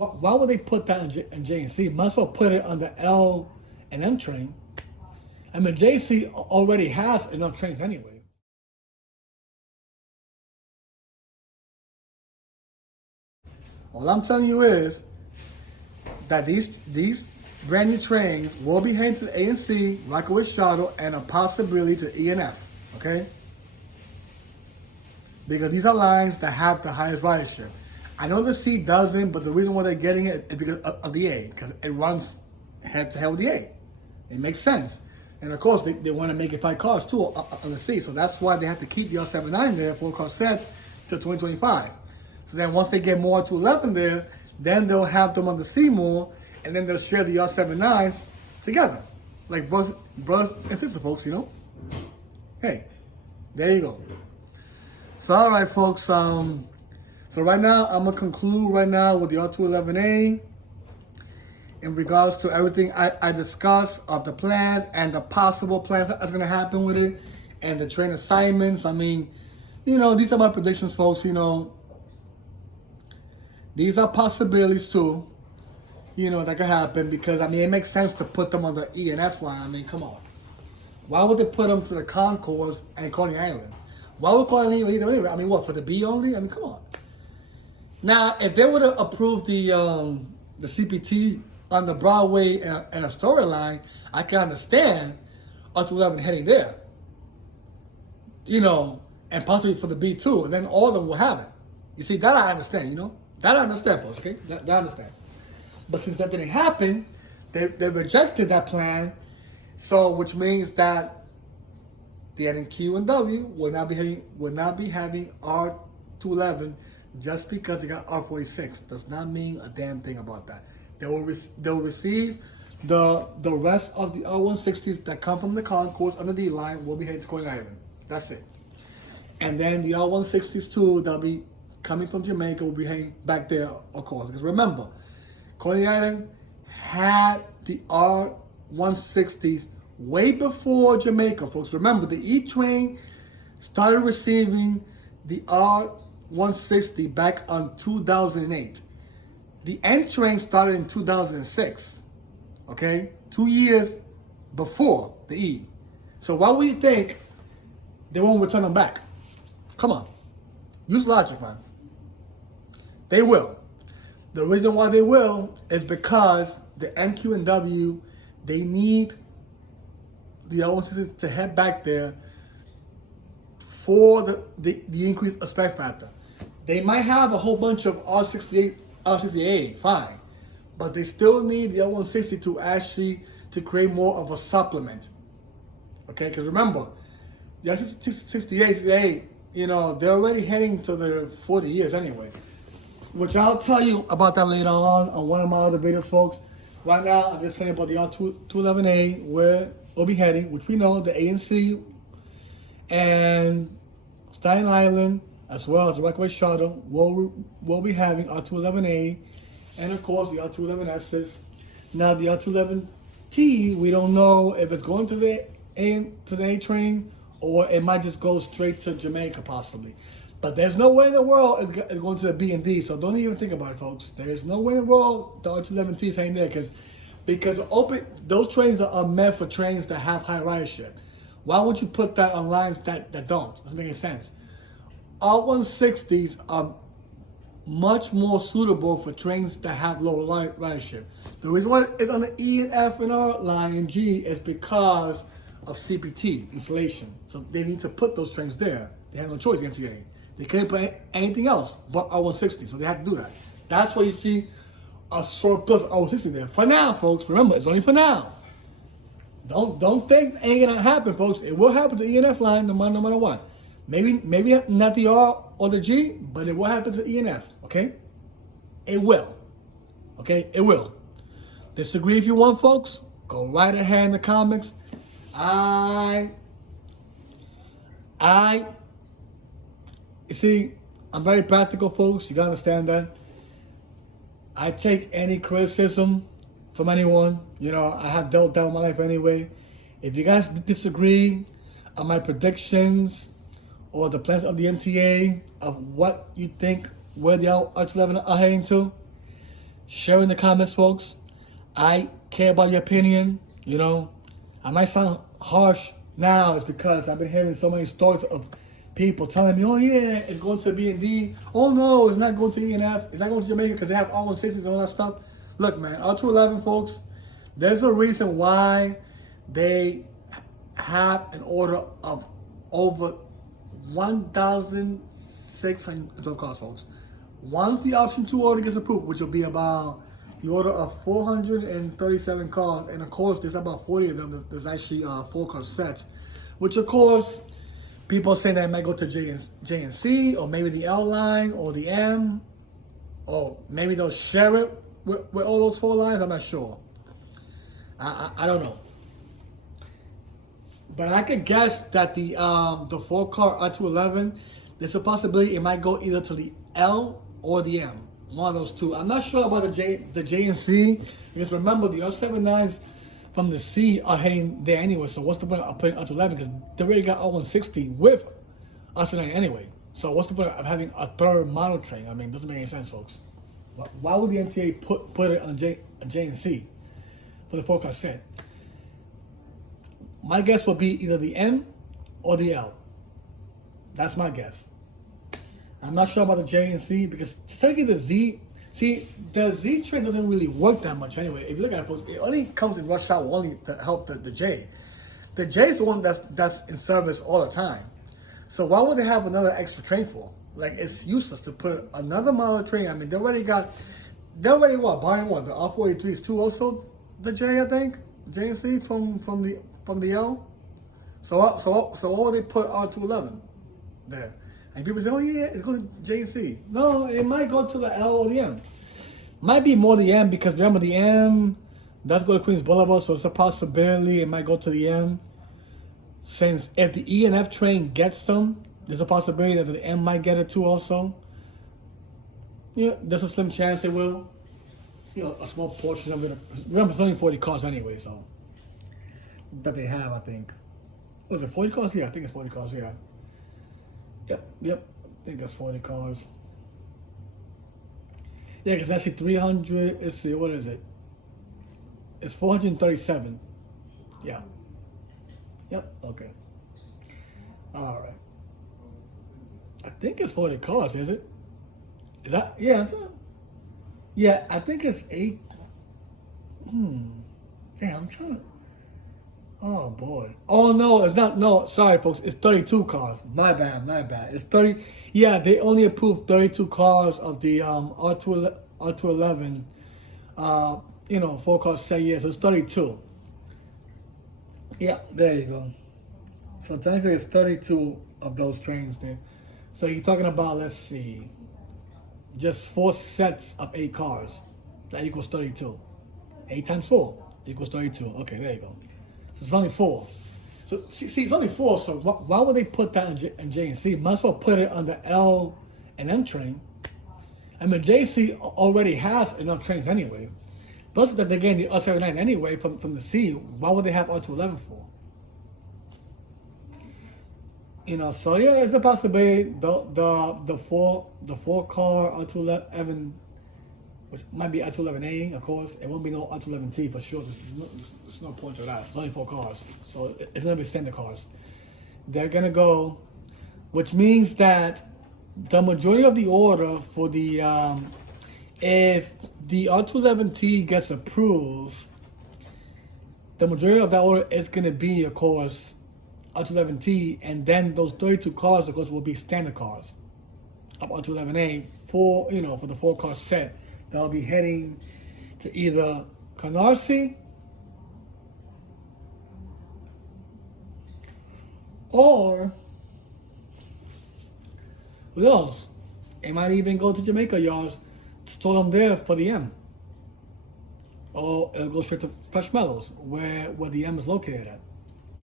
Why would they put that in J and C? Might as well put it on the L and M train. I mean, JC already has enough trains anyway. All I'm telling you is that these brand new trains will be heading to the A and C, Rockaway Shuttle, and a possibility to E and F. Okay? Because these are lines that have the highest ridership. I know the C doesn't, but the reason why they're getting it is because of the A, because it runs head to head with the A. It makes sense. And of course, they want to make it 5 cars too on the C, so that's why they have to keep the R79 there, 4 car sets, till 2025. So then once they get more R211 there, then they'll have them on the C more, and then they'll share the R79s together. Like brothers and sisters, folks, you know? Hey, there you go. So all right, folks, so right now, I'm going to conclude right now with the R211A in regards to everything I discussed of the plans and the possible plans that's going to happen with it and the train assignments. I mean, you know, these are my predictions, folks, you know. These are possibilities too, you know, that could happen because, I mean, it makes sense to put them on the E and F line. I mean, come on. Why would they put them to the concourse and Coney Island? Why would Coney Island either? I mean, what, for the B only? I mean, come on. Now, if they would have approved the CPT on the Broadway and a storyline, I can understand R211 heading there. You know, and possibly for the B too, and then all of them will have it. You see, that I understand, you know? That I understand, folks, okay? That I understand. But since that didn't happen, they rejected that plan, so which means that the NQ and W will not be having R211 just because they got R46. Does not mean a damn thing about that. They'll receive the rest of the R160s that come from the concourse on the D line will be headed to Coney Island. That's it. And then the R160s too, that'll be coming from Jamaica, will be heading back there, of course. Because remember, Coney Island had the R160s way before Jamaica, folks. Remember, the E train started receiving the R160 back on 2008. The N train started in 2006, okay? 2 years before the E. So why would you think they won't return them back? Come on, use logic, man. They will. The reason why they will is because the NQ and W, they need the R160 to head back there for the increased spec factor. They might have a whole bunch of R68, fine, but they still need the R160 to create more of a supplement. Okay, because remember, the R68, you know, they're already heading to their 40 years anyway. Which I'll tell you about that later on one of my other videos, folks. Right now, I'm just saying about the R211A, where we'll be heading, which we know the A and C and Staten Island, as well as the Rockaway Shuttle, will be having R211A, and of course the R211Ss. Now the R211T, we don't know if it's going to the A train or it might just go straight to Jamaica possibly. But there's no way in the world it's going to the B and D, so don't even think about it, folks. There's no way in the world the R211T is hanging there because those trains are meant for trains that have high ridership. Why would you put that on lines that don't? Doesn't make any sense. R160s are much more suitable for trains that have lower ridership. The reason why it's on the E and F and R line and G is because of CPT installation. So they need to put those trains there. They have no choice, the MTA. They couldn't put anything else but R160, so they had to do that. That's why you see a surplus R160 there. For now, folks, remember, it's only for now. Don't think it ain't gonna happen, folks. It will happen to the E and F line no matter what. Maybe not the R or the G, but it will happen to the E and F, okay? It will, okay? It will. Disagree if you want, folks. Go right ahead in the comments. You see, I'm very practical, folks. You gotta understand that. I take any criticism from anyone. You know, I have dealt down my life anyway. If you guys disagree on my predictions or the plans of the MTA of what you think, where the R211 are heading to, Share in the comments, folks. I care about your opinion. You know, I might sound harsh now. It's because I've been hearing so many stories of people telling me, oh yeah, it's going to B&D. Oh no, it's not going to E&F. It's not going to Jamaica because they have R160s and all that stuff. Look, man, R211, folks, there's a reason why they have an order of over 1,600 cars, folks. Once the option 2 order gets approved, which will be about the order of 437 cars, and of course there's about 40 of them. There's actually 4-car sets, which of course people are saying that it might go to J and C, or maybe the L line or the M, or maybe they'll share it with all those 4 lines. I'm not sure. I don't know. But I could guess that the 4-car R211, there's a possibility it might go either to the L or the M. One of those two. I'm not sure about the J and C, because remember the R79s from the C are heading there anyway. So what's the point of putting R211? Because they already got R160 with R79 anyway. So what's the point of having a third model train? I mean, it doesn't make any sense, folks. Why would the MTA put it on a J and C for the 4-car set? My guess would be either the M or the L. That's my guess. I'm not sure about the J and C, because technically the Z, see, the Z train doesn't really work that much anyway. If you look at it, folks, it only comes in rush hour only to help the J. The J is the one that's in service all the time. So why would they have another extra train for? Like, it's useless to put another model train. I mean, they already what, buying what, the R43s too also, the J, I think, J and C from the L. So why would they put R211 there? And people say, oh yeah, it's going to J and C. No, it might go to the L or the M. Might be more the M, because remember the M does go to Queens Boulevard, so it's a possibility it might go to the M. Since if the E and F train gets them, there's a possibility that the M might get it too also. Yeah, there's a slim chance it will. You know, a small portion of it. Remember, it's only 40 cars anyway, so. That they have, I think. Was it 40 cars? Yeah, I think it's 40 cars, yeah. Yep. I think that's 40 cars. Yeah, because actually 300, let's see, what is it? It's 437. Yeah. Yep, okay. All right. I think it's 40 cars, is it? Is that, yeah. Yeah, I think it's 8. Damn, I'm trying to. Oh boy. Oh no, it's not. No, sorry folks. It's 32 cars. My bad. It's 30. Yeah, they only approved 32 cars of the R211. 4-car set. Yeah, so it's 32. Yeah, there you go. So technically, it's 32 of those trains there. So you're talking about, let's see, just 4 sets of 8 cars. That equals 32. 8 times 4 equals 32. Okay, there you go. So it's only 4. So see, it's only 4. So why would they put that in J and C? Might as well put it on the L and M train. I mean, JC already has enough trains anyway. Plus that they're getting the R79 anyway from the C. Why would they have R211 for? So yeah, it's a possibility. The 4-car R211, which might be R211A, of course. It won't be no R211T for sure. There's no point to that. It's only 4 cars, so it's gonna be standard cars. They're gonna go, which means that the majority of the order for the if the R211T gets approved, the majority of that order is gonna be, of course, R211T, and then those 32 cars, of course, will be standard cars of R211A for the 4-car set. They'll be heading to either Canarsie or who knows? It might even go to Jamaica yards to store them there for the M. Or it'll go straight to Fresh Meadows, where the M is located at.